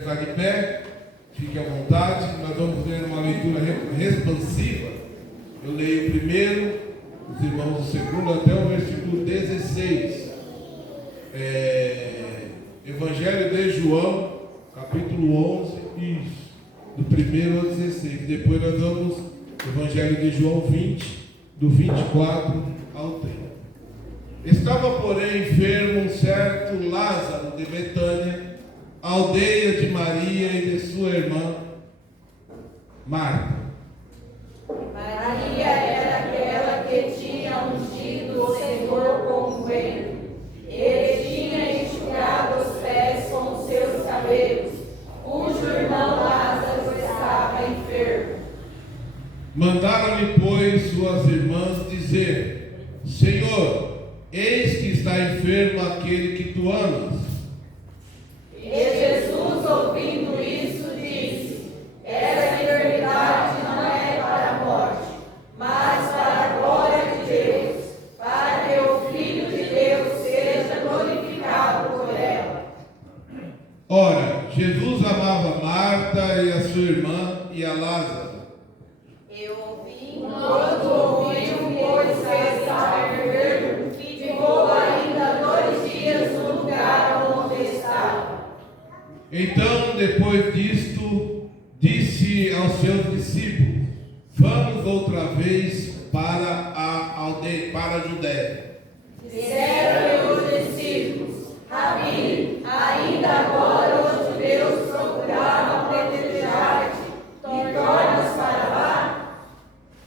Está de pé, fique à vontade. Nós vamos ler uma leitura responsiva. Eu leio primeiro, os irmãos o segundo, até o versículo 16. Evangelho de João, capítulo 11, isso, do 1 ao 16. Depois nós vamos, Evangelho de João 20, do 24 ao 30. Estava, porém, enfermo um certo Lázaro de Betânia, aldeia de Maria e de sua irmã Marta. Maria era aquela que tinha ungido o Senhor com o óleo. Ele tinha enxugado os pés com os seus cabelos, cujo irmão Lázaro estava enfermo. Mandaram-lhe, pois, suas irmãs dizer: Senhor, eis que está enfermo aquele que tu amas. E Jesus, ouvindo isso, disse: essa enfermidade não é para a morte, mas para a glória de Deus, para que o Filho de Deus seja glorificado por ela. Ora, Jesus amava Marta e a sua irmã e a Lázaro. Quando ouviu, pois que estava enfermo, ficou ainda 2 dias no lugar onde estava. Então, depois disto, disse aos seus discípulos: Vamos outra vez para a aldeia, para a Judéia. Disseram-lhe os discípulos: Rabi, ainda agora os judeus procuravam apedrejar-te, e tornas para lá?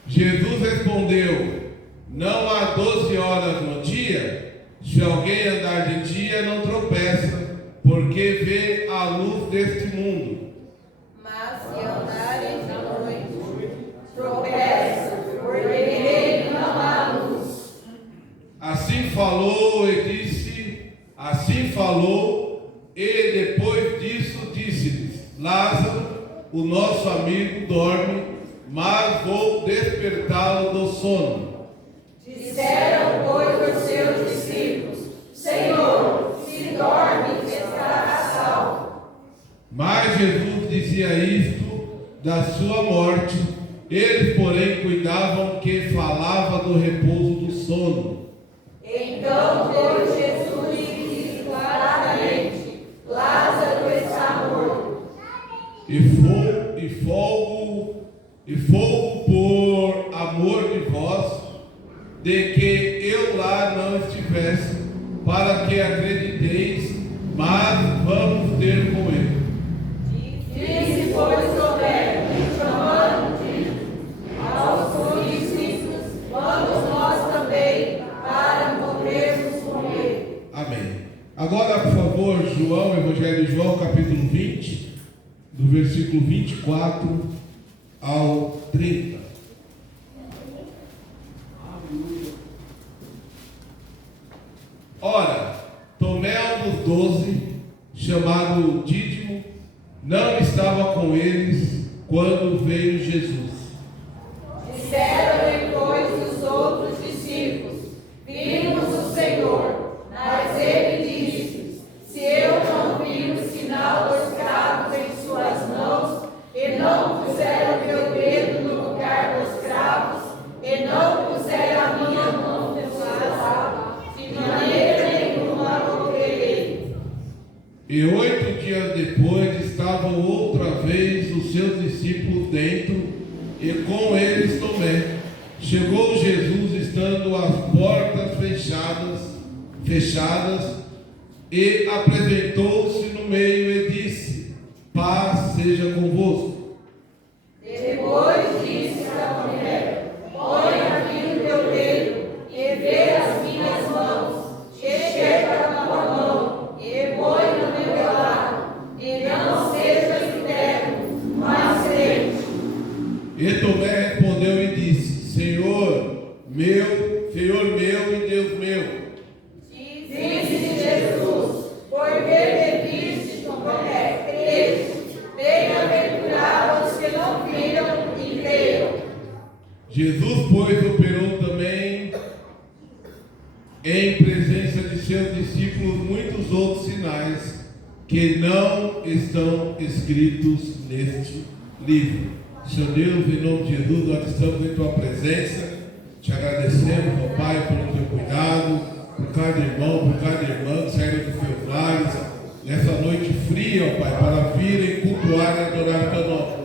Jesus respondeu: Não há 12 horas no dia? Se alguém andar de dia, não tropeça, porque vê a luz deste mundo. Mas se andarem de noite, tropeça, porque nele não há luz. Assim falou e depois disso disse-lhes: Lázaro, o nosso amigo, dorme, mas vou despertá-lo do sono. Disseram, pois, os seus discípulos: Senhor, se dorme, estará salvo. Mas Jesus dizia isto da sua morte. Eles, porém, cuidavam que falava do repouso do sono. Então, pois, Jesus disse claramente: Lázaro está morto. E folgo por amor de vós, de que eu lá não estivesse, para que acrediteis, mas vamos ter com ele. Disse, pois, Tomé, chamando aos seus discípulos: vamos nós também, para morrermos com ele. Amém. Agora, por favor, João, Evangelho de João, capítulo 20, do versículo 24 ao 30. Ora, Tomé, um dos 12, chamado Dídimo, não estava com eles quando veio Jesus. Disseram-lhe, pois, os outros discípulos: vimos o Senhor. Mas ele disse: se eu não vi o sinal dos cravos em suas mãos, e não puser o meu dedo no lugar dos cravos, e não puser a minha mão no seu lado, de maneira nenhuma o crerei. E 8 dias depois estavam outra vez os seus discípulos dentro, e com eles Tomé. Chegou Jesus, estando as portas fechadas, e apresentou-se no meio e disse: Paz seja convosco. Depois disse a Tomé: põe aqui o teu dedo, e vê as minhas mãos, chega com a mão, e põe no meu lado, e não seja incrédulo, mas crente. E Tomé respondeu e disse: Senhor meu e Deus meu. Disse Jesus: porque me viste, Tomé, creste. Bem-aventurados que não viram e creram. Jesus, pois, operou também em presença de seus discípulos muitos outros sinais que não estão escritos neste livro. Senhor Deus, em nome de Jesus, nós estamos em Tua presença, te agradecemos, ó Pai, pelo Teu cuidado, por cada irmão, por cada irmã que saíram dos seus lares, nessa noite fria, ó Pai, para virem cultuar e adorar o Teu nome.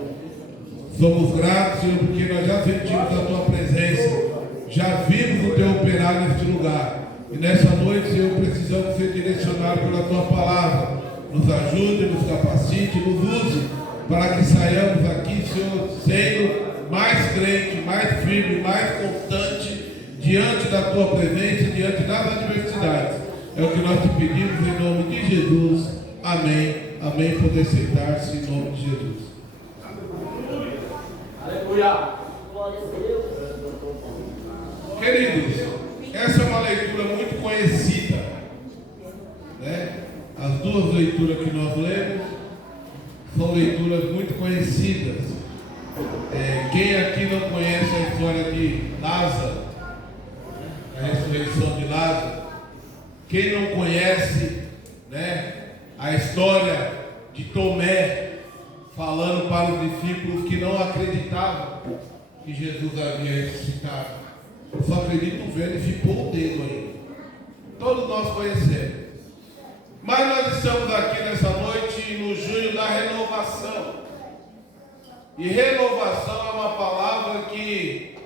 Somos gratos, Senhor, porque nós já sentimos a Tua presença, já vimos o Teu operar neste lugar. E nessa noite, Senhor, precisamos ser direcionados pela Tua palavra. Nos ajude, nos capacite, nos use, para que saiamos aqui, Senhor, sendo mais crente, mais firme, mais constante, diante da Tua presença, diante das adversidades. É o que nós te pedimos em nome de Jesus. Amém. Amém. Poder sentar-se em nome de Jesus. Aleluia. Queridos, essa é uma leitura muito conhecida, né? As duas leituras que nós lemos são leituras muito conhecidas. Quem aqui não conhece a história de Lázaro, a ressurreição de Lázaro? Quem não conhece, né, a história de Tomé falando para os discípulos que não acreditavam que Jesus havia ressuscitado? Eu só acredito vendo e ficou o dedo aí. Todos nós conhecemos. Mas nós estamos aqui nessa noite no junho da renovação. E renovação é uma palavra que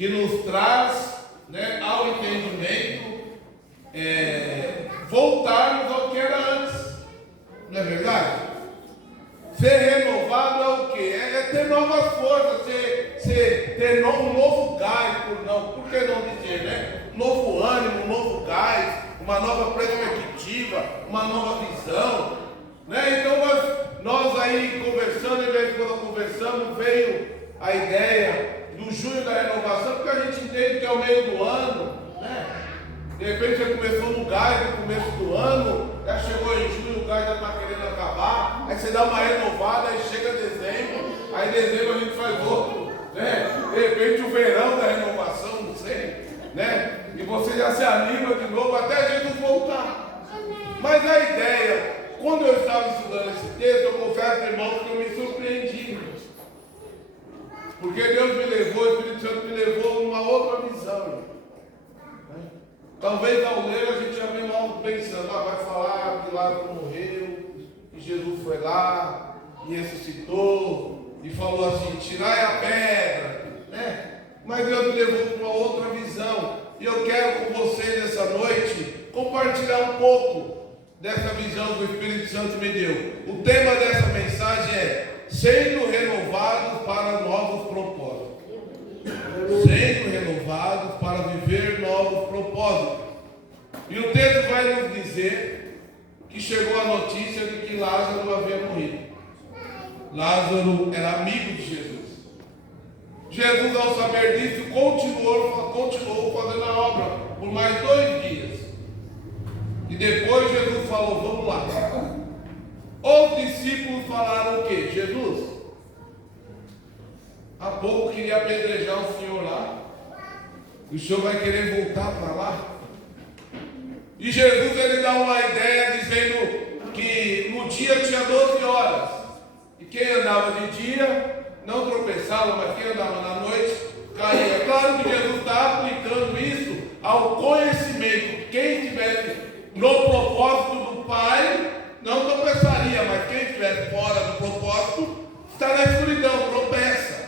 nos traz, né, ao entendimento, voltarmos ao que era antes. Não é verdade? Ser renovado é o quê? É ter novas forças, ter um novo gás, por que não dizer, né? Um novo ânimo, um novo gás, uma nova perspectiva, uma nova visão, né? Então nós aí conversando, em vez de quando conversamos, veio a ideia do junho da renovação, porque a gente entende que é o meio do ano, né? De repente você começou no gás no começo do ano, já chegou em junho, o gás já está querendo acabar, aí você dá uma renovada, aí chega dezembro, aí em dezembro a gente faz outro, né? De repente o verão da renovação, não sei, né? E você já se anima de novo até Jesus voltar. Mas a ideia, quando eu estava estudando esse texto, eu confesso, irmãos, que eu me surpreendi. Porque Deus me levou, o Espírito Santo me levou numa outra visão. Talvez ao ler a gente já vem logo pensando, vai falar que Lázaro morreu, que Jesus foi lá e ressuscitou e falou assim, tirai a pedra, né? Mas Deus me levou para uma outra visão. E eu quero com você nessa noite compartilhar um pouco dessa visão que o Espírito Santo me deu. O tema dessa mensagem é sendo renovados para novos propósitos. Sendo renovados para viver novos propósitos. E o texto vai nos dizer que chegou a notícia de que Lázaro havia morrido. Lázaro era amigo de Jesus. Jesus, ao saber disso, continuou fazendo a obra por mais 2 dias. E depois Jesus falou, vamos lá. Os discípulos falaram o quê? Jesus, há pouco queria apedrejar o Senhor lá. E o Senhor vai querer voltar para lá? E Jesus, ele dá uma ideia dizendo que no dia tinha 12 horas. E quem andava de dia não tropeçava, mas quem andava na noite caía. É claro que Jesus está aplicando isso ao conhecimento. Quem estivesse no propósito do Pai não tropeçaria, mas quem estivesse fora do propósito está na escuridão, tropeça.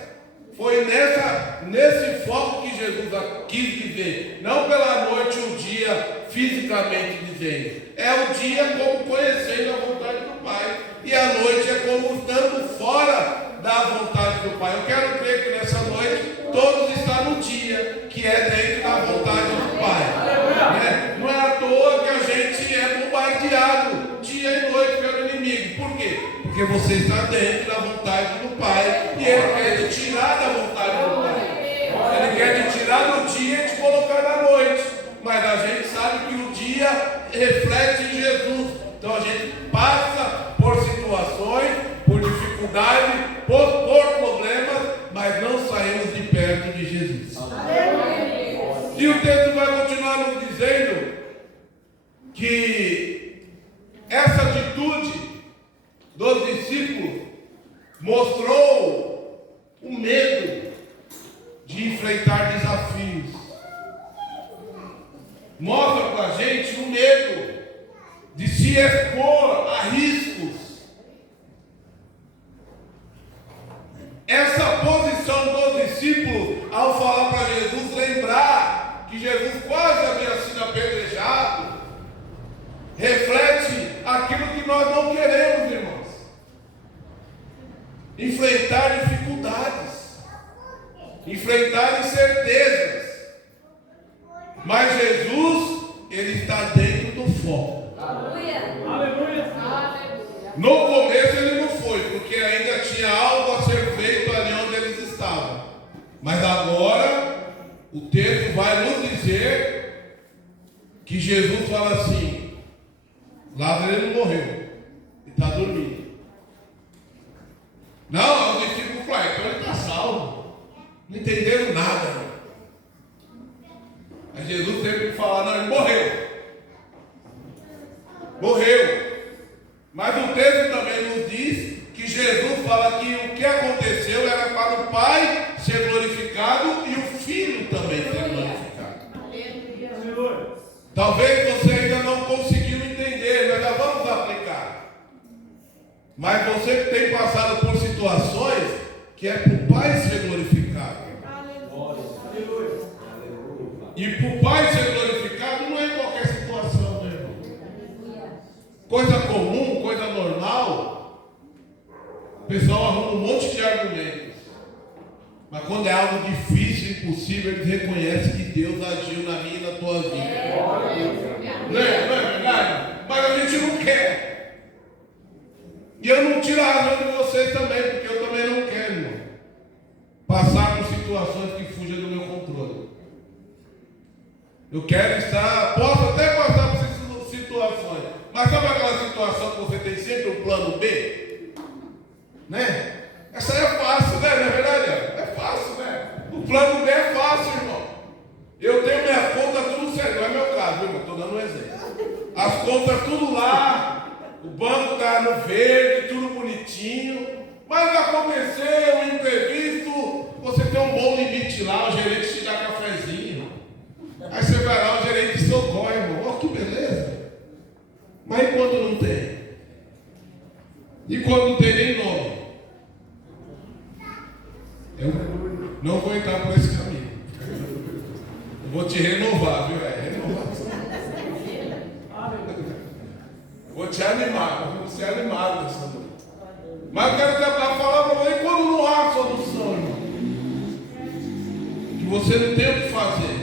Foi nesse foco que Jesus quis dizer, não pela noite o dia fisicamente dizendo, é o dia como conhecendo a vontade do Pai, e a noite é como estando fora da vontade do Pai. Eu quero crer que nessa noite todos estão no dia que é dentro da vontade do Pai. Não é à toa que a gente é bombardeado dia e noite pelo inimigo. Por quê? Porque você está dentro da vontade do Pai e Ele quer te tirar da vontade do Pai. Ele quer te tirar do dia e te colocar na noite. Mas a gente sabe que o dia reflete Jesus. Então a gente passa por situações, por dificuldades, por problemas, mas não saímos de perto de Jesus. E o texto vai continuar nos dizendo que essa atitude discípulos mostrou o medo de enfrentar desafios. Mostra para a gente o medo de se expor a riscos. Essa posição dos discípulos, ao falar para Jesus, lembrar que Jesus quase havia sido apedrejado, reflete aquilo que nós não queremos, irmãos. Enfrentar dificuldades, enfrentar incertezas. Mas Jesus, Ele está dentro do foco. Aleluia. No começo Ele não foi, porque ainda tinha algo a ser feito ali onde eles estavam. Mas agora, o texto vai nos dizer que Jesus fala assim: Lázaro ele não morreu, ele está dormindo. Não, os discípulos falaram, então ele está salvo. Não entenderam nada. Aí Jesus teve que falar, não, ele morreu. Morreu. Mas o texto também nos diz que Jesus fala que o que aconteceu era para o Pai ser glorificado e o Filho também ser glorificado. Talvez você ainda não conseguiu entender, nós já vamos aplicar. Mas você tem passado por situações que é para o Pai ser glorificado. E para o Pai ser glorificado não é em qualquer situação, meu irmão. Coisa comum, coisa normal, o pessoal arruma um monte de argumentos. Mas quando é algo difícil, impossível, eles reconhecem que Deus agiu na minha e na tua vida. Não é verdade? Mas a gente não quer. E eu não tiro a razão de vocês também, porque eu também não quero, irmão, passar por situações que fujam do meu controle. Eu quero estar, posso até passar por situações, mas sabe aquela situação que você tem sempre um plano B? Né? Essa aí é fácil, né? Não é verdade? É fácil, né? O plano B é fácil, irmão. Eu tenho minha conta tudo certo, não é meu caso, irmão, estou dando um exemplo. As contas tudo lá, o banco está no verde, tudo bonitinho, mas aconteceu um imprevisto, você tem um bom limite lá, o gerente te dá cafezinho. Aí você vai lá, o gerente te socorre, irmão. Olha que beleza. Mas e quando não tem? E quando não tem nem nome? Eu não vou entrar por esse caminho. Eu vou te renovar, viu? Renovação. Vou te animar, vamos ser animados nessa noite. Mas eu quero tentar falar para você, quando não há solução, irmão, que você não tem o que fazer.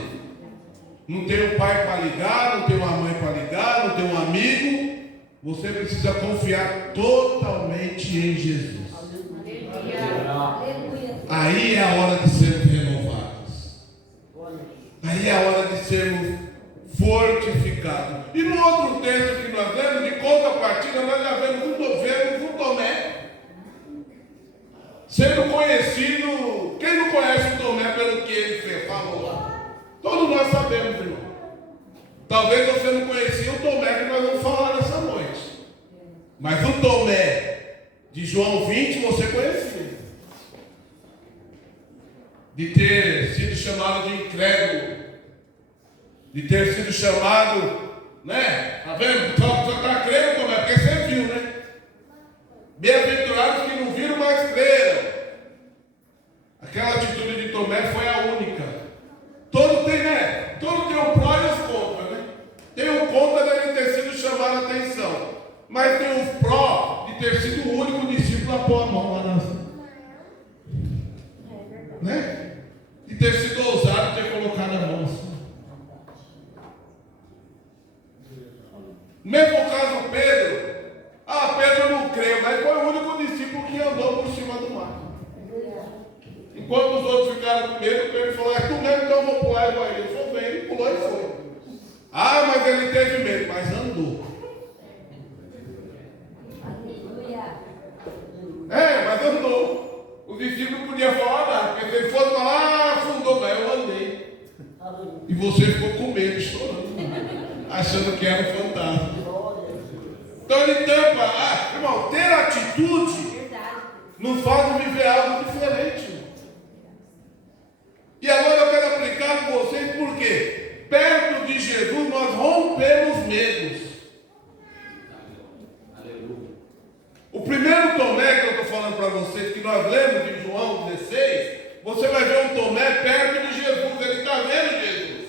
Não tem um pai para ligar, não tem uma mãe para ligar, não tem um amigo. Você precisa confiar totalmente em Jesus. Aí é a hora de sermos renovados. Aí é a hora de sermos fortificados. E no outro texto que nós lemos, de contrapartida, nós já vemos um Tomé sendo conhecido. Quem não conhece o Tomé pelo que ele fez? Falou lá. Todos nós sabemos, irmão. Talvez você não conhecia o Tomé que nós vamos falar nessa noite. Mas o Tomé de João 20 você conhecia. De ter sido chamado de incrédulo. De ter sido chamado, né? Tá vendo? Só está crendo, Tomé, porque você viu, né? Bem-aventurados que não viram, mas creram. Aquela atitude de Tomé foi a única. Todo tem, né? Todo tem um pró e os contra, né? Tem um contra dele ter sido chamado a atenção. Mas tem um pró de ter sido o único discípulo a pôr a mão lá na... Né? De ter sido ousado, ter colocado a mão assim. Mesmo o caso Pedro. Pedro não creu, mas foi o único discípulo que andou por cima do mar. Enquanto os outros ficaram com medo, Pedro falou, é tu mesmo, então eu vou pular igual ele. Ele falou, vem, ele pulou e foi. Mas ele teve medo, mas andou. Mas andou. Os discípulos podiam falar nada, porque se ele fosse falar, afundou, mas eu andei. E você ficou com medo, chorando, achando que era um fantasma. Então ele tampa. Ah, irmão, ter atitude nos faz viver algo diferente. Irmão. E agora eu quero aplicar com vocês porque perto de Jesus nós rompemos medos. O primeiro Tomé que eu estou falando para vocês, que nós lemos em João 16, você vai ver um Tomé perto de Jesus, ele está vendo Jesus.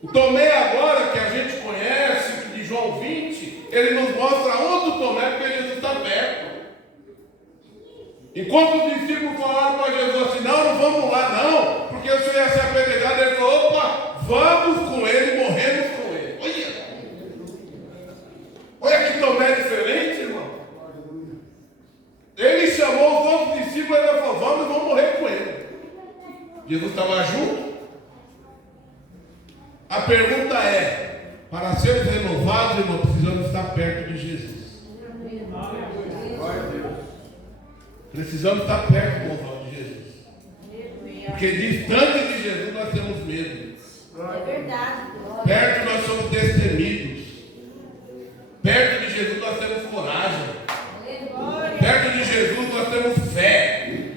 O Tomé agora, que a gente conhece, de João 20, ele nos mostra outro Tomé, porque Jesus está perto. Enquanto os discípulos falaram para Jesus assim, não vamos lá não, porque o Senhor ia ser apedrejado, ele falou, opa, vamos com ele, morremos com ele. Olha que Tomé diferente, irmão. Ele chamou os outros discípulos e ele falou, vamos morrer com ele. Jesus estava junto. A pergunta é, para sermos renovados, irmão, precisamos estar perto de Jesus. Precisamos estar perto do louvor de Jesus. Porque distante de Jesus nós temos medo. É verdade. Perto nós somos destemidos. Perto de Jesus nós temos coragem. Perto de Jesus nós temos fé.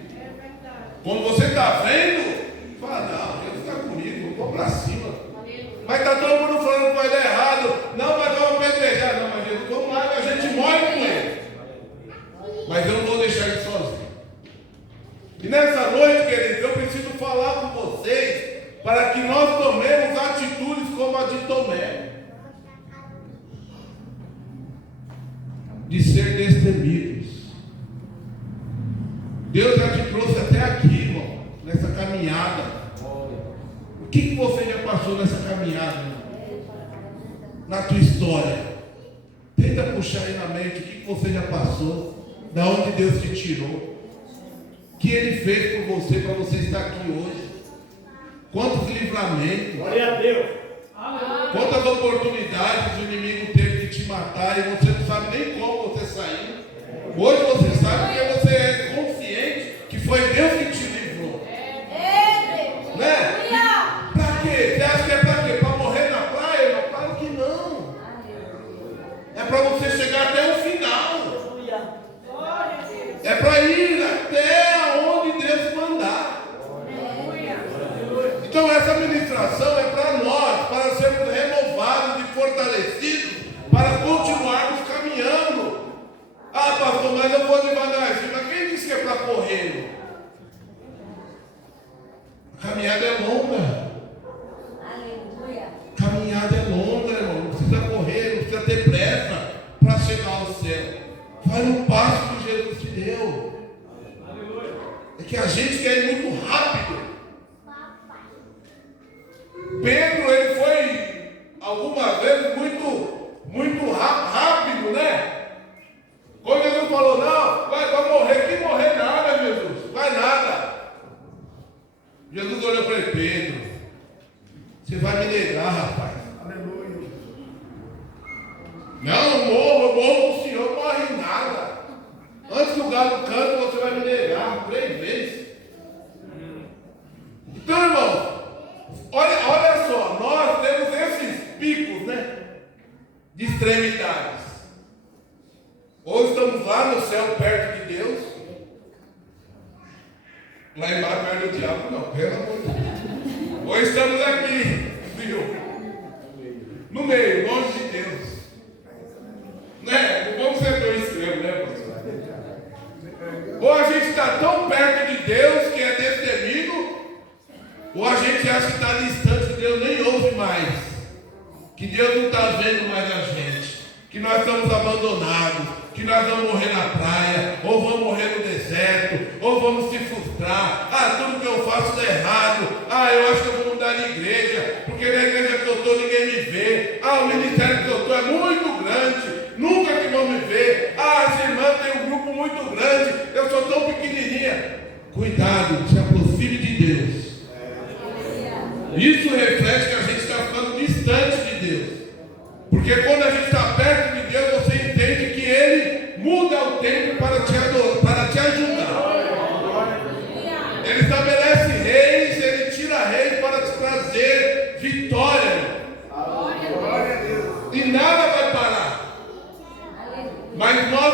Quando você está vendo, fala, não, Jesus está comigo, vou para cima. Mas está todo mundo falando que vai dar errado. Não, mas vamos apedrejar. Não, mas Jesus, vamos lá, a gente morre com ele. Mas eu não vou deixar ele sozinho. E nessa noite, queridos, eu preciso falar com vocês para que nós tomemos atitudes como a de Tomé. De ser destemidos. Deus já te trouxe até aqui, irmão, nessa caminhada. O que você já passou nessa caminhada, irmão? Na tua história. Tenta puxar aí na mente o que você já passou, da onde Deus te tirou, o que Ele fez por você para você estar aqui hoje. Quantos livramentos, glória a Deus. Quantas oportunidades o inimigo teve de te matar e você não sabe nem como você saiu. Hoje você sabe porque você é consciente que foi Deus que te livrou. Né? Pra quê? Você acha que é pra quê? Pra morrer na praia? Não, claro que não. É pra você chegar até o final. É pra ir até onde Deus mandar. Então essa ministração é para nós, para sermos renovados e fortalecidos, para continuarmos caminhando. Ah, pastor, mas eu vou devagarzinho. Mas quem disse que é para correr? A caminhada é longa. Caminhada é longa, irmão. Não precisa correr, não precisa ter pressa para chegar ao céu. Vai no passo que Jesus te deu. É que a gente quer ir muito rápido. Pedro, ele foi algumas vezes muito rápido, né? Quando Jesus falou, não, vai morrer, que morrer nada, Jesus, vai nada. Jesus olhou para ele, Pedro, você vai me negar, rapaz. Aleluia. Não, eu morro do Senhor, não morre nada. Antes que o galo cante, você vai me negar 3 vezes. Então, irmão, olha só, nós temos esses picos, né? De extremidades. Ou estamos lá no céu perto de Deus, lá embaixo perto do diabo, não, pelo amor de Deus. Ou estamos aqui, viu? No meio, longe de Deus. Né? Não vamos ser tão extremos, né, pastor? Ou a gente está tão perto de Deus que é destemido, ou a gente acha que está distante, que Deus nem ouve mais, que Deus não está vendo mais a gente, que nós estamos abandonados, que nós vamos morrer na praia, ou vamos morrer no deserto, ou vamos se frustrar. Ah, tudo que eu faço é errado. Ah, eu acho que eu vou mudar de igreja, porque na igreja que eu estou ninguém me vê. Ah, o ministério que eu estou é muito grande, nunca que vão me ver. Ah, as irmãs têm um grupo muito grande, eu sou tão pequenininha. Cuidado, se aproxime de Deus. Isso reflete que a gente está ficando distante de Deus. Porque quando a gente está perto de Deus, você entende que Ele muda o tempo para te ajudar. Ele estabelece reis, Ele tira reis para te trazer vitória. E nada vai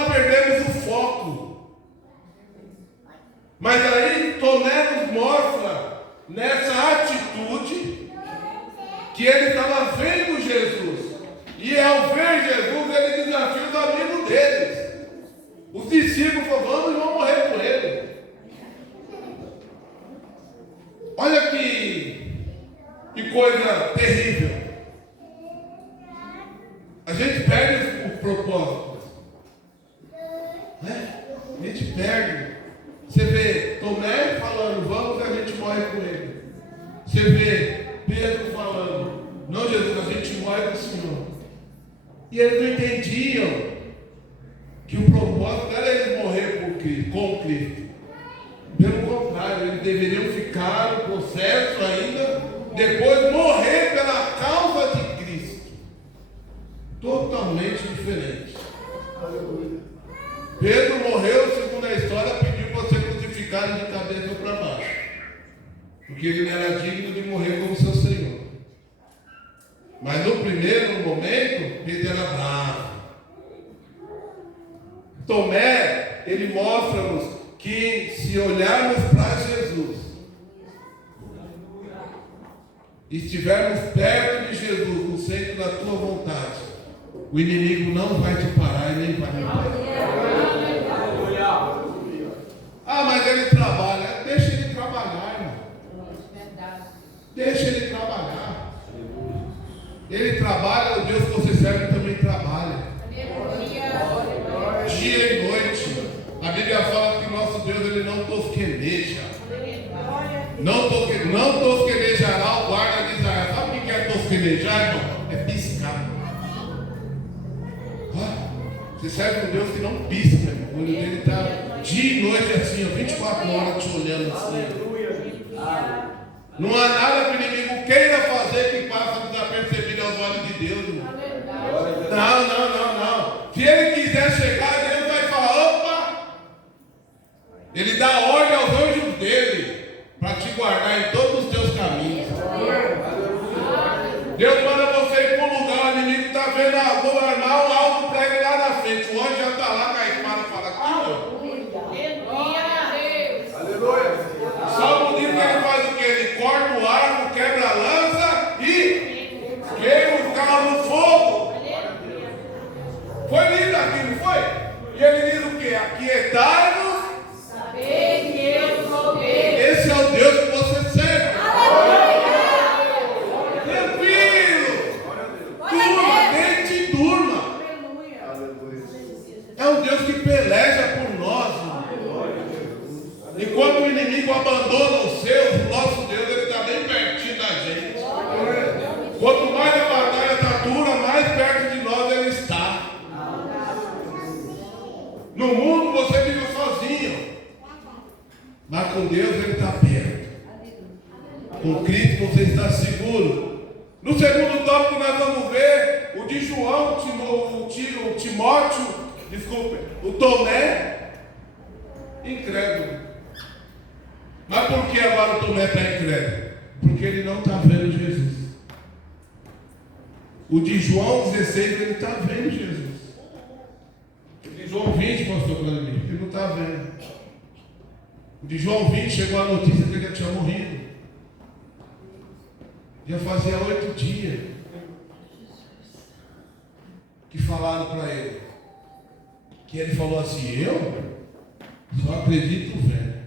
nós perdemos o foco. Mas aí Tomé nos mostra nessa atitude que ele estava vendo Jesus. E ao ver Jesus, ele desafia os amigos deles. Os discípulos falaram, vamos e vamos morrer com ele. Olha que coisa terrível. A gente perde o propósito. Né? A gente perde. Você vê Tomé falando, vamos, a gente morre com ele. Você vê Pedro falando, não, Jesus, a gente morre com o Senhor. E eles não entendiam que o propósito não era eles morrer com Cristo. Pelo contrário, eles deveriam ficar no processo ainda, depois morrer pela causa de Cristo. Totalmente diferente. Pedro morreu, segundo a história, pediu para ser crucificado de cabeça para baixo, porque ele não era digno de morrer como seu Senhor. Mas no primeiro momento, Pedro era bravo. Tomé, ele mostra-nos que se olharmos para Jesus, e estivermos perto de Jesus, no centro da tua vontade, o inimigo não vai te parar e nem vai me parar. Ah, mas ele trabalha. Deixa ele trabalhar, irmão. Deixa ele trabalhar. Ele trabalha, o Deus que você serve também trabalha. Dia e noite. A Bíblia fala que o nosso Deus, ele não tosqueneja. Não tosquenejará o guarda de Israel. Sabe o que é tosquenejar, irmão? É piscar. Você serve um Deus que não pisca, irmão. O olho dele está dia e noite assim, 24 horas te olhando assim. Não há nada que o inimigo queira fazer que passa desapercebido aos olhos de Deus, irmão. Não. Se ele quiser chegar, Deus vai falar, opa! Ele dá ordem aos anjos dele para te guardar em todos os teus caminhos. Deus manda você ir para um lugar, o inimigo está vendo, vou armar um alvo para ele lá na frente. O anjo já está lá com a espada e fala, aqui, aleluia. Só o livro ele faz o que? Ele corta o arco, quebra a lança e queima os carros no fogo. Foi lindo aqui, não foi? E ele diz o que? Aquietai-vos. Saber que eu sou Deus. Esse é o Deus que você serve. Tranquilo. Durma, deite e durma. É um Deus que peleja por nós. Enquanto o inimigo abandona os seus, o nosso Deus ele está bem pertinho da gente. Quanto mais a batalha está dura, mais perto de nós ele está. No mundo você vive sozinho, mas com Deus ele está perto. Com Cristo você está seguro. No segundo tópico nós vamos ver o de João, o Timóteo, o Tomé, incrédulo. Mas por que agora o Tomé está incrédulo? Porque ele não está vendo Jesus. O de João 16 ele está vendo Jesus. O de João 20, pastor Claudemir, ele não está vendo. O de João 20 chegou a notícia que ele já tinha morrido. Já fazia 8 dias que falaram para ele. Que ele falou assim, eu só acredito vendo.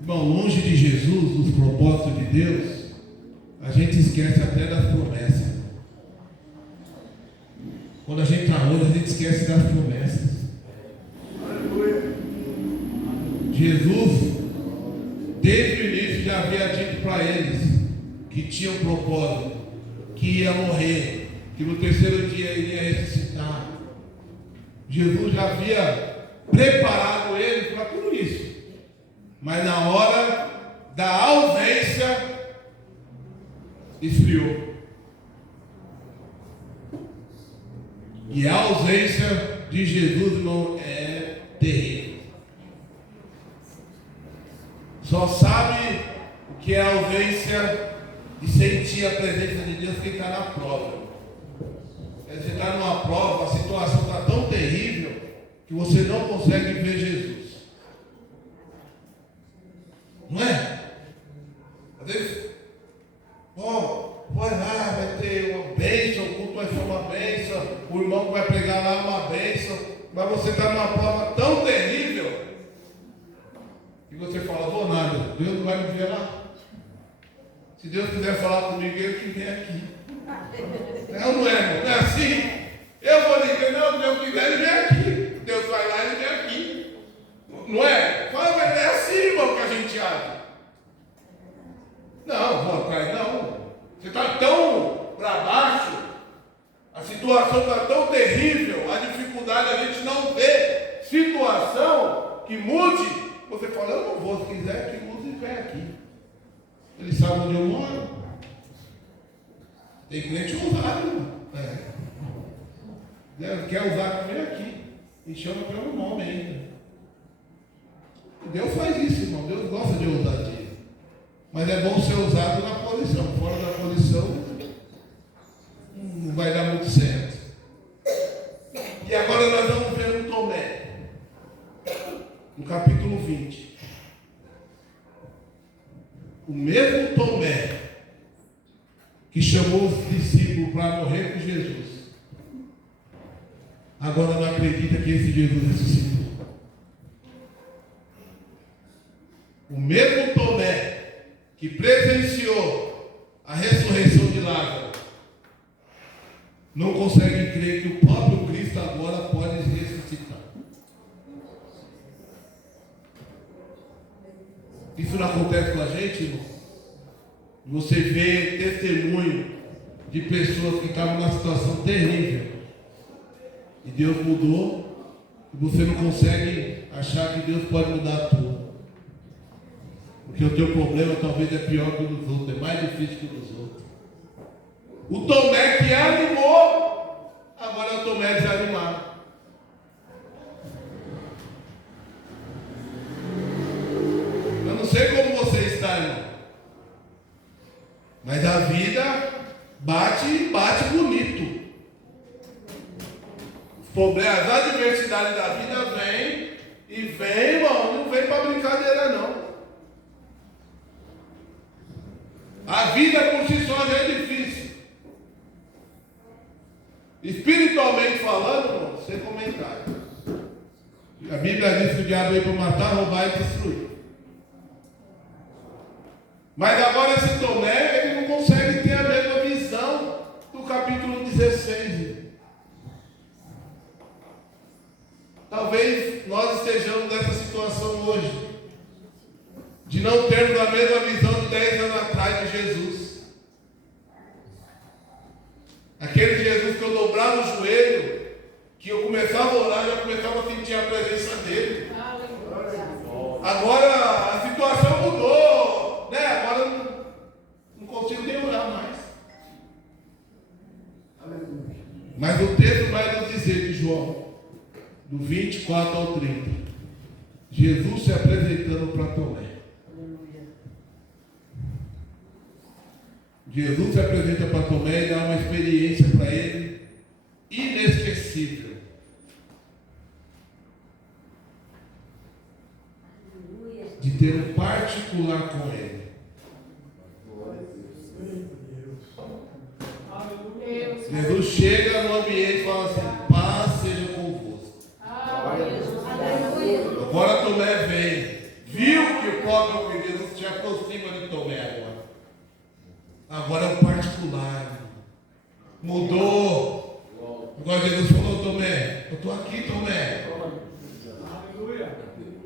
Irmão, longe de Jesus, dos propósitos de Deus, a gente esquece até das promessas. Quando a gente está longe, a gente esquece das promessas. Jesus, desde o início, já havia dito para eles que tinha um propósito, que ia morrer, que no terceiro dia iria ressuscitar. Jesus já havia preparado eles para tudo isso. Mas na hora da ausência, esfriou. E a ausência de Jesus não é terrível. Só sabe o que é a ausência de sentir a presença de Deus quem está na prova. Você está numa prova, a situação está tão terrível que você não consegue ver Jesus. Não é? Às vezes, vai lá, vai ter uma bênção, o culto vai ser uma bênção, o irmão vai pregar lá uma bênção, mas você está numa prova tão terrível que você fala, vou nada, Deus não vai me ver lá. Se Deus quiser falar comigo, Ele que vem aqui. Não é assim? Eu vou dizer, não, se Deus quiser, Ele vem aqui. Deus vai lá, Ele vem aqui. Não é? Fala, mas é assim, irmão, que a gente age. Não, vou atrás, não. Você está tão para baixo, a situação está tão terrível, a dificuldade, a gente não vê situação que mude. Você fala, eu não vou, se quiser que mude, vem aqui. Ele sabe onde eu moro. Tem crente ousado. Quer usar também aqui. E chama pelo nome ainda. E Deus faz isso, irmão. Deus gosta de ousadia. Mas é bom ser usado na posição. Fora da posição, não vai dar muito certo. E agora nós vamos ver o Tomé. No capítulo 20. O mesmo Tomé que chamou os discípulos para morrer com Jesus, agora não acredita que esse Jesus ressuscitou. O mesmo Tomé que presenciou a ressurreição de Lázaro não consegue crer que o próprio Cristo agora pode ressuscitar. Isso não acontece com a gente, irmão? Você vê testemunho de pessoas que estavam numa situação terrível e Deus mudou, e você não consegue achar que Deus pode mudar tudo, porque o teu problema talvez é pior que o dos outros, é mais difícil que o dos outros. O Tomé que animou, agora é o Tomé desanimado. Eu não sei como você está, irmão, mas a vida bate bonito. Os problemas, as adversidades da vida vêm e vem, irmão, não vem para brincadeira não. A vida por si só já é difícil. Espiritualmente falando, irmão, sem comentário. A Bíblia diz que o diabo veio para matar, roubar e destruir. Mas agora esse Tomé, ele não consegue ter a mesma visão do capítulo 16. Talvez nós estejamos nessa situação hoje, de não termos a mesma visão de 10 anos atrás de Jesus. Aquele Jesus que eu dobrava o joelho, que eu começava a orar, já começava a sentir a presença dele. Agora a situação mudou, né? Agora não consigo nem orar mais. Mas o texto vai nos dizer de João, do 24 ao 30, Jesus se apresentando para Tomé. Jesus se apresenta para Tomé e dá uma experiência para ele inesquecível. De ter um particular com ele. Jesus chega no ambiente e fala assim: paz seja convosco. Agora Tomé vem, viu que o próprio Jesus se aproxima de Tomé agora. Agora é um particular. Mudou. Agora Jesus falou: Tomé, eu estou aqui, Tomé.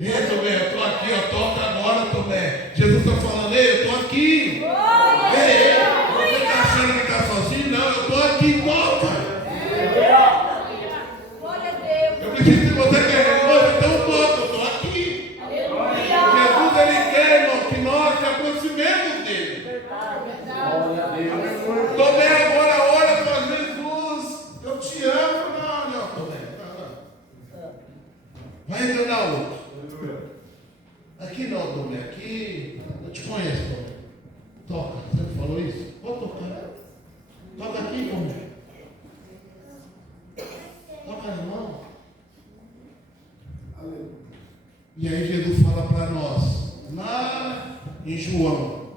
Ei, Tomé, eu estou aqui, ó, toca agora, Tomé. Jesus está falando: ei, eu estou aqui. Ei, você está achando que está sozinho? Não, eu estou aqui, toca. Eu preciso que você quer resposta, então toca, eu estou aqui. Jesus, ele quer, irmão, que nós se aproximemos dele. Tomé agora olha para Jesus: eu te amo. Não, Tomé, vai enganar outro. Aqui não, Tomé, aqui eu te conheço, Tomé. Toca, você falou isso? Vou tocar. Toca aqui, Tomé. Toca na mão. E aí Jesus fala para nós, lá em João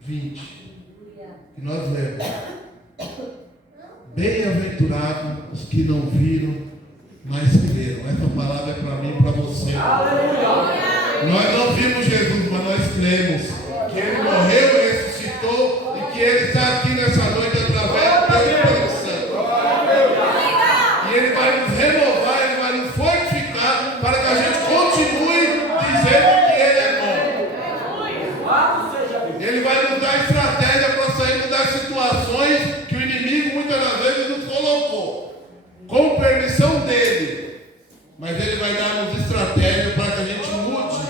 20, que nós lemos: bem-aventurados os que não viram, mas creram. Essa palavra é para mim e para você. Nós não vimos Jesus, mas nós cremos que Ele morreu, ressuscitou e que Ele está aqui nessa noite através do Espírito Santo. E Ele vai nos renovar, Ele vai nos fortificar para que a gente continue dizendo que Ele é bom. Ele vai nos dar estratégia para sairmos das situações que o inimigo muitas das vezes nos colocou, com permissão dele. Mas Ele vai dar-nos estratégia para que a gente mude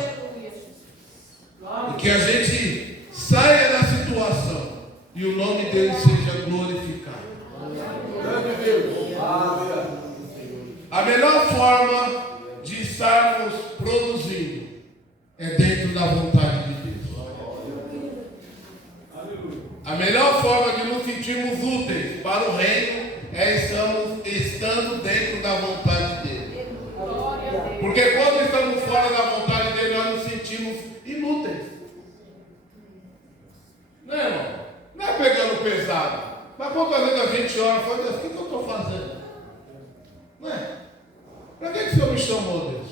e que a gente saia da situação e o nome dele seja glorificado. A melhor forma de estarmos produzindo é dentro da vontade de Deus. A melhor forma de nos sentirmos úteis para o reino é estando dentro da vontade dele. Porque quando estamos fora da vontade dele, nós nos sentimos inúteis. Não é, irmão? Não é pegando pesado. Mas quantas vezes a gente ora e fala: Deus, o que eu estou fazendo? Não é? Para que o Senhor me chamou, Deus?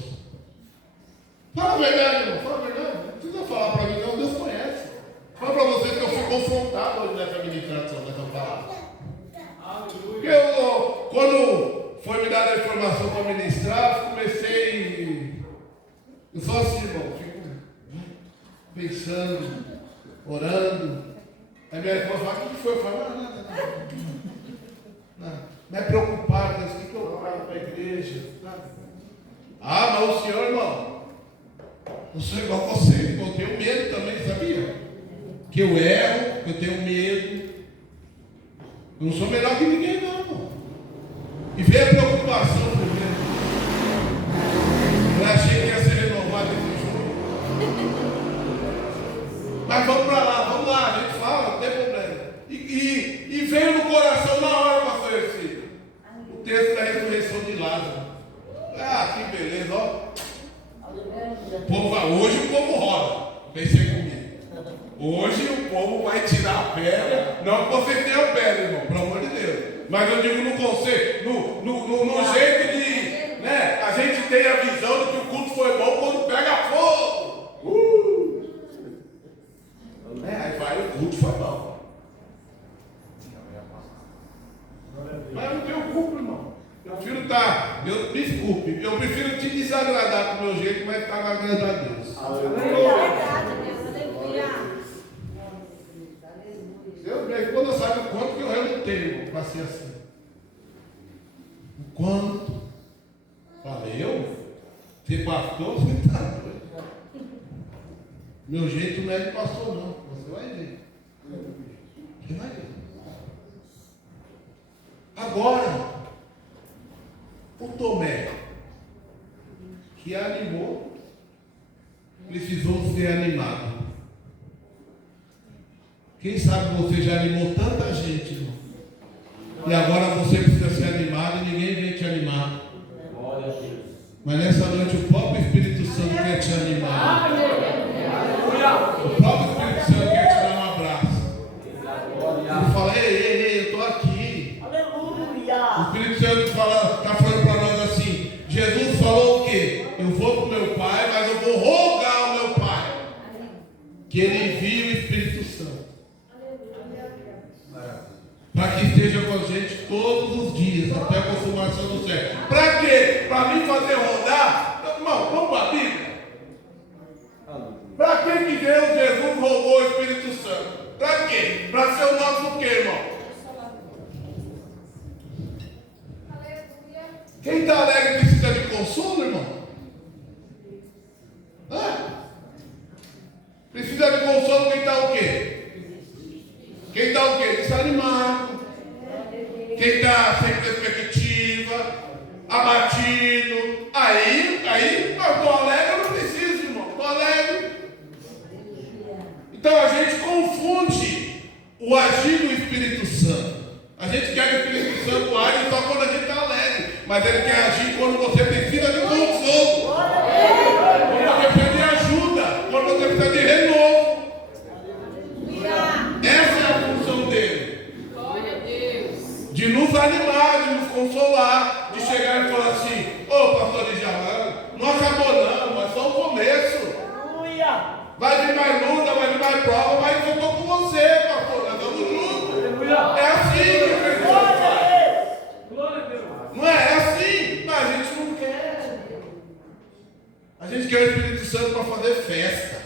Fala a verdade, irmão. Fala a verdade. Não precisa falar para mim, não. Deus conhece. Fala para você que eu fui confrontado hoje nessa ministração, nessa palavra. Porque quando foi me dada a informação para ministrar, comecei. Eu sou assim, irmão. Fico pensando, orando. Aí minha irmã fala: o que foi? Eu falo: nada. Não é preocupado, Deus, o que eu falo para a igreja? Ah, mas o senhor, irmão, eu sou igual a você, eu tenho medo também, sabia? Que eu erro, eu tenho medo. Eu não sou melhor que ninguém, não, irmão. E veio a preocupação primeiro. Eu achei que ia ser renovado esse jogo. Mas vamos para lá, a gente fala, não tem problema. E veio no coração na hora, pastor Ercílio, o texto da ressurreição de Lázaro. Ah, que beleza, ó. Hoje o povo roda. Pensei comigo. Hoje o povo vai tirar a pedra. Não que você tenha pedra, irmão, pelo amor de Deus. Mas eu digo no conceito, no jeito de, né? A gente tem a visão de que o culto foi bom quando pega fogo. Aí vai, o culto foi bom. Mas eu não tenho culpa, irmão. Eu prefiro desculpe, eu prefiro te desagradar com o meu jeito, mas estar agradando a Deus. Quando eu sabe o quanto que eu relutei para ser assim. O quanto? Falei, eu? Ser pastor, você está doido. Meu jeito não é de pastor, não. Você vai ver. Você vai ver. Agora, o Tomé, que animou, precisou ser animado. Quem sabe você já animou tanta gente, irmão, e agora você precisa ser animado e ninguém vem te animar. Mas nessa noite o próprio Espírito Santo quer te animar. O próprio Espírito Santo quer te dar um abraço. Ele fala: ei, eu estou aqui. O Espírito Santo está falando para nós assim: Jesus falou o quê? Eu vou para o meu Pai, mas eu vou rogar ao meu Pai que Ele envie o Espírito Santo para que esteja com a gente todos os dias, até a consumação do século. Para quê? Para mim fazer rodar? Irmão, vamos para a Bíblia. Para que Jesus roubou o Espírito Santo? Para quê? Para ser o nosso quê, irmão? Quem está alegre precisa de consolo, irmão? Precisa de consolo quem está o quê? Quem está o quê? Desanimado. Quem está sem perspectiva, abatido. Aí, eu estou alegre, eu não preciso, irmão. Estou alegre. Então a gente confunde o agir do Espírito Santo. A gente quer que o Espírito Santo age só quando a gente está alegre. Mas ele quer agir quando você precisa de consolo. A gente quer o Espírito Santo para fazer festa.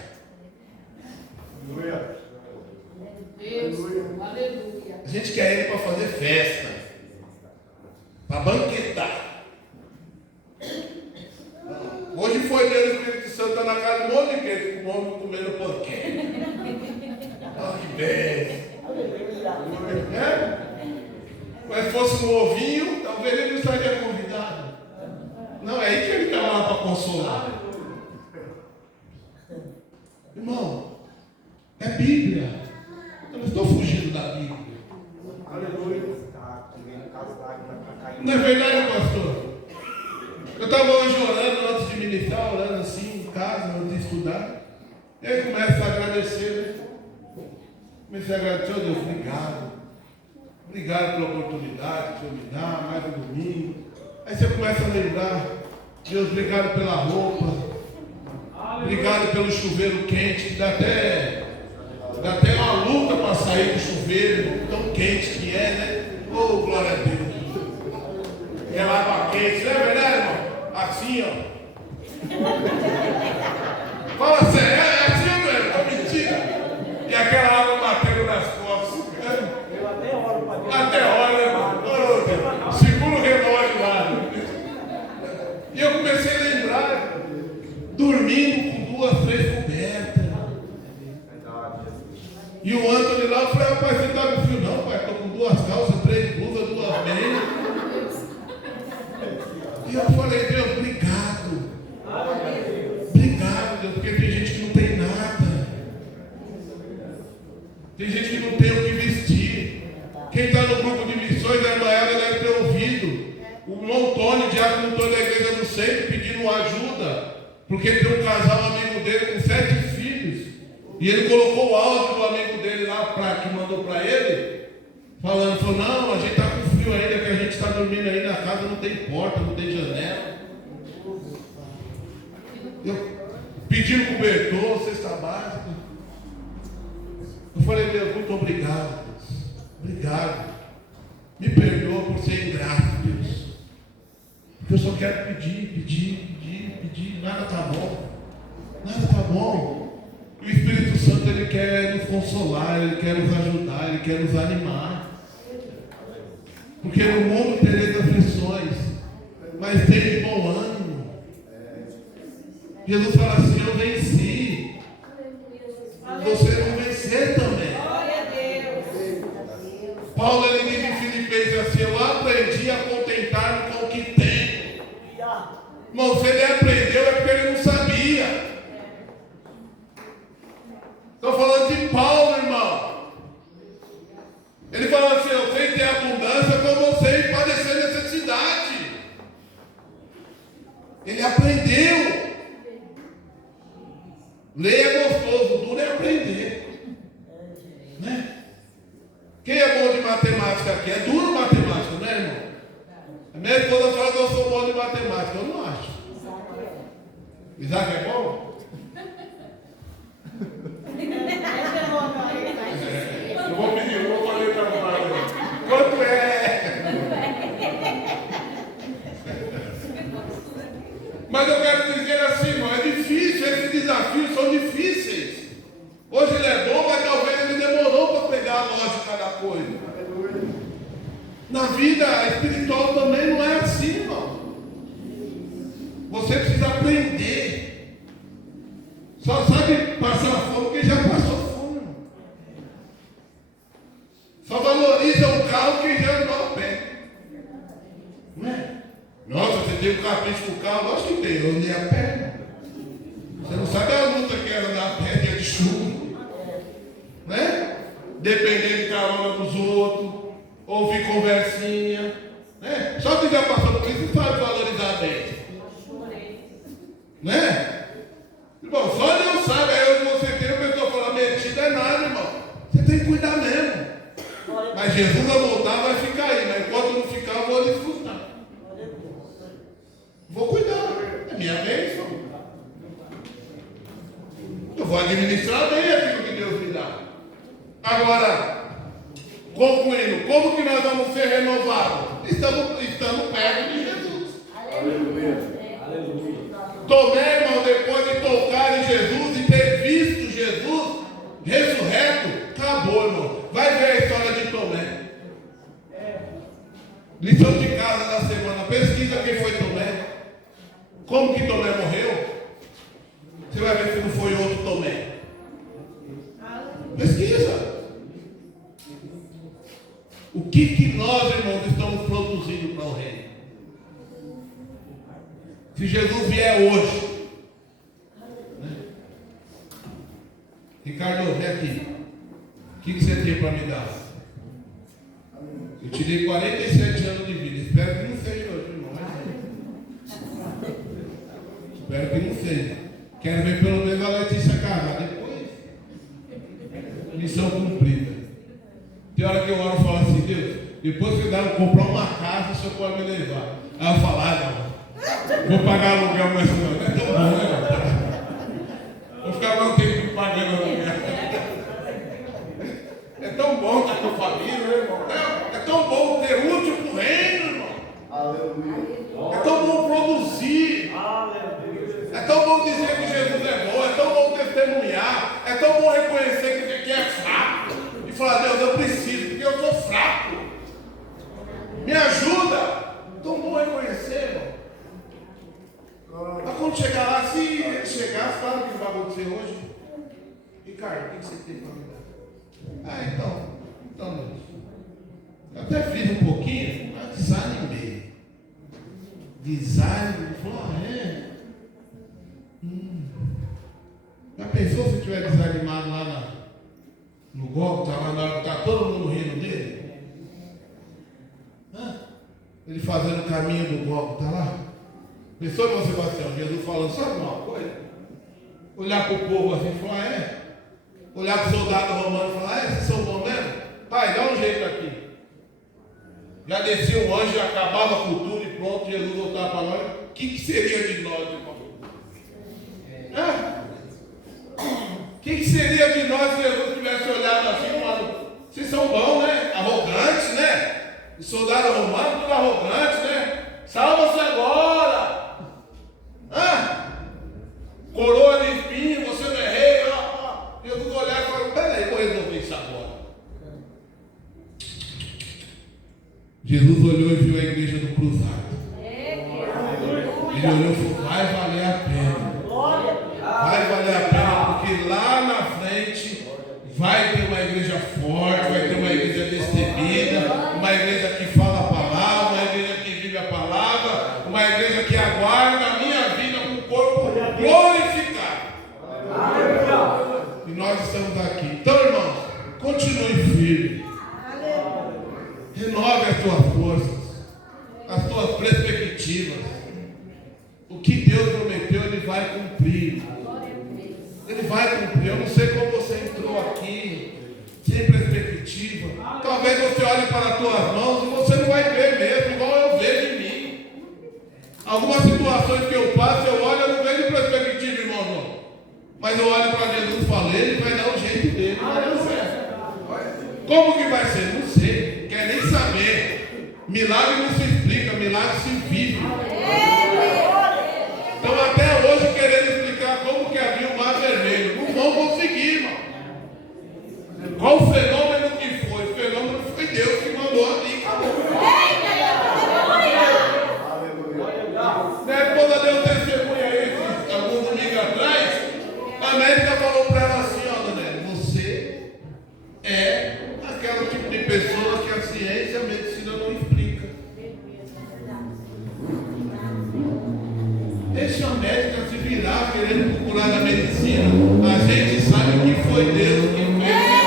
Deus, aleluia. A gente quer ele para fazer festa, para banquetar. Hoje foi dia do Espírito Santo, está na casa de um monte de gente, com o homem comendo panqueca. Ah, que bem. É? Mas se fosse um ovinho, talvez ele não estaria convidado. Não, é aí que ele está lá para consolar. Irmão, é Bíblia. Eu não estou fugindo da Bíblia. Não é verdade, pastor? Eu estava hoje orando antes de ministrar, orando assim em casa, antes de estudar. E aí começa a agradecer, né? Comecei a agradecer, oh Deus, obrigado. Obrigado pela oportunidade que o Senhor me dá, mais um domingo. Aí você começa a lembrar, Deus, obrigado pela roupa. Obrigado pelo chuveiro quente, que dá até uma luta para sair do chuveiro, tão quente que é, né? Oh, glória a Deus. E ela água quente, não é verdade, irmão? Assim, ó. Fala sério, é assim mesmo, é mentira. E aquela água batendo nas costas. Eu até oro para Deus. Até hora, irmão. Oh, segura o relógio lá. E eu comecei a lembrar, dormindo com 2, 3 cobertas. E o Antônio lá, eu falei, rapaz, você está com frio? Não, pai, estou com 2 calças, 3 blusas, 2 meias. E eu falei, Deus, obrigado. Obrigado, Deus, porque tem gente que não tem nada. Tem gente que não tem o que vestir. Quem está no grupo de missões da irmã Ela deve ter ouvido o irmão Antônio, diácono Antônio da igreja do centro, pedindo ajuda, porque tem um casal amigo dele com 7 filhos. E ele colocou o áudio do amigo dele lá, que mandou para ele, falando, falou, não, a gente está com frio ainda, que a gente está dormindo aí na casa, não tem porta, não tem janela. Eu pedindo cobertor, cesta básica. Eu falei, Deus, muito obrigado, Deus. Obrigado. Me perdoa por ser ingrato, Deus. Porque eu só quero pedir. Nada está bom. Nada está bom. E o Espírito Santo, ele quer nos consolar, ele quer nos ajudar, ele quer nos animar. Porque no mundo tereis aflições, mas tem de bom ânimo. Jesus fala assim, eu venci. Vocês vão vencer também. Glória a Deus. Paulo, ele diz em Filipenses assim, eu aprendi a contentar-me com o que tenho. Irmão, se ele aprendeu é porque ele não sabia. Estou falando de Paulo, irmão. Ele fala assim, eu sei ter abundância como eu sei padecer necessidade. Ele aprendeu. Ler é gostoso, duro é aprender. Né? Quem é bom de matemática aqui? É duro matemática, né, irmão? A minha esposa fala que eu sou bom de matemática, eu não acho. Isaac é bom? Eu vou pedir, eu vou falar para o pai. Quanto é? Mas eu quero dizer assim, irmão, é difícil, esses desafios são difíceis. Hoje ele é bom, mas talvez ele demorou para pegar a lógica da coisa. Na vida espiritual também não é assim, irmão. Você precisa aprender. Só sabe passar fome quem já passou fome. Só valoriza o carro quem já andou a pé. Não é? Nossa, você tem um capricho com o carro? Lógico que tem, eu andei a pé. Você não sabe a luta que era andar a pé, dia de chuva. Né? Depender de carona dos outros, ouvir conversinha. Né? Só quem já passou por isso sabe valorizar bem. Né? Irmão, só Deus sabe, aí onde você tem, a pessoa fala, metida é nada, irmão. Você tem que cuidar mesmo. Mas Jesus vai voltar, vai ficar aí. Mas enquanto não ficar, eu vou desfrutar. Vou cuidar. É minha bênção. Eu vou administrar bem aquilo que Deus me dá. Agora, concluindo, como que nós vamos ser renovados? Estamos perto de Jesus. Aleluia. Tomé, irmão, Como que Tomé morreu? Você vai ver se não foi outro Tomé. Pesquisa. O que nós, irmãos, estamos produzindo para o reino? Se Jesus vier hoje, né? Ricardo, vem aqui. O que você tem para me dar? Eu te dei 47 anos de vida. Espero que não seja hoje, irmão. Espero que não seja. Quero ver pelo menos a Letícia casar. Depois, missão cumprida. Tem hora que eu oro e falo assim: Deus, depois que eu comprar uma casa, o senhor pode me levar. Aí eu falo: não, vou pagar aluguel, mas não é tão bom, né? Vou ficar mais tempo pagando aluguel. É tão bom estar com a família, né, irmão? É tão bom ter útil para o reino, irmão. Aleluia. É tão bom produzir. Aleluia. É tão bom dizer que Jesus é bom. É tão bom testemunhar. É tão bom reconhecer que você é fraco. E falar: Deus, eu preciso, porque eu sou fraco. Me ajuda. É tão bom reconhecer, irmão. Mas quando chegar lá, se ele chegar, sabe o que vai acontecer hoje? Ricardo, o que você tem para me dar? Então, eu até fiz um pouquinho, mas desanimei. Desanimei. Falou: Já pensou se eu estiver desanimado lá no golpe, tá todo mundo rindo dele? Ele fazendo o caminho do golpe, tá lá? Pensou, irmão Sebastião, Jesus falando: sabe uma coisa? Olhar para o povo assim e falar: olhar para o soldado romano e falar: vocês são bons mesmo? Pai, dá um jeito aqui. Já descia o anjo, acabava com tudo e pronto, Jesus voltava para nós. O que seria de nós, irmão? O que seria de nós se Jesus tivesse olhado assim e falado: vocês são bons, né? Arrogantes, né? O soldado romano, tudo arrogante, né? Salva-se agora! Coroa de espinho, você não é rei, Jesus olhar e falar: peraí, vou resolver isso agora. Jesus olhou e viu a igreja do Cruzado. Ele olhou e falou: vai valer a pena. Vai valer a pena, porque lá na frente vai ter uma igreja forte, vai ter uma igreja destemida, uma igreja que fala a palavra, uma igreja que vive a palavra, uma igreja que aguarda a minha vida com o corpo glorificado. E nós estamos aqui. Então, irmãos, continue firme. Renove as tuas forças, as tuas perspectivas. O que Deus prometeu, Ele vai cumprir. Ele vai cumprir. Eu não sei como você entrou aqui, sem perspectiva. Talvez você olhe para as tuas mãos e você não vai ver mesmo, igual eu vejo em mim. Algumas situações que eu passo, eu olho e não vejo perspectiva, irmão, não. Mas eu olho para Jesus e falo: Ele vai dar o jeito dele, vai dar certo. Como que vai ser? Não sei, quer nem saber. Milagre não se explica, milagre se vive. Então até hoje querendo explicar como que abriu o mar vermelho, não vão conseguir, irmão. Qual o fenômeno que foi? O fenômeno foi Deus que mandou abrir. Na época deu testemunha aí, alguns domingos atrás, a médica falou para ela assim: Dona, você é aquele tipo de pessoa que a ciência e a medicina não explica. Deixa a médica se virar querendo procurar na medicina. A gente sabe que foi Deus que fez.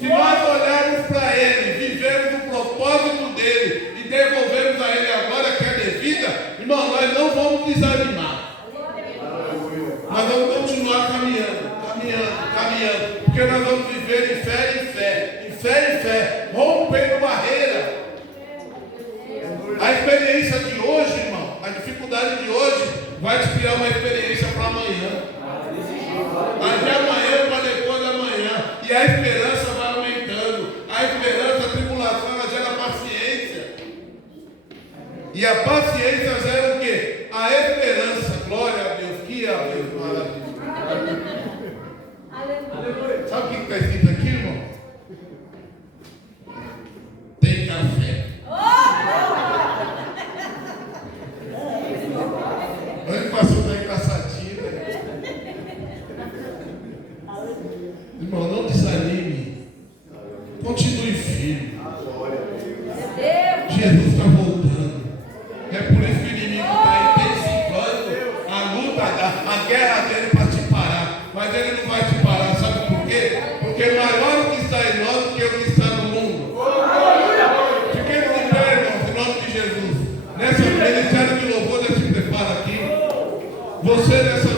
Se nós olharmos para Ele, vivermos o propósito dele e devolvermos a Ele agora que é devida, irmão, nós não vamos desanimar. Nós vamos continuar caminhando, porque nós vamos viver de fé em fé, rompendo barreira. A experiência de hoje, irmão, a dificuldade de hoje vai te criar uma experiência para amanhã. De amanhã para depois da manhã. E a esperança vai aumentando. A esperança, a tribulação, ela gera paciência. E a paciência gera o quê? A esperança. Glória a Deus. Que a Deus maravilhoso. Sabe o que está escrito aqui, irmão? Tem café. lutando. É por isso que o inimigo está intensivando a luta, a guerra dele para te parar. Mas ele não vai te parar, sabe por quê? Porque maior o que está em nós do que o que está no mundo. Fiquemos de pé, irmãos, em nome de Jesus. Nessa ministério de louvor, Deus te prepara aqui. Você nessa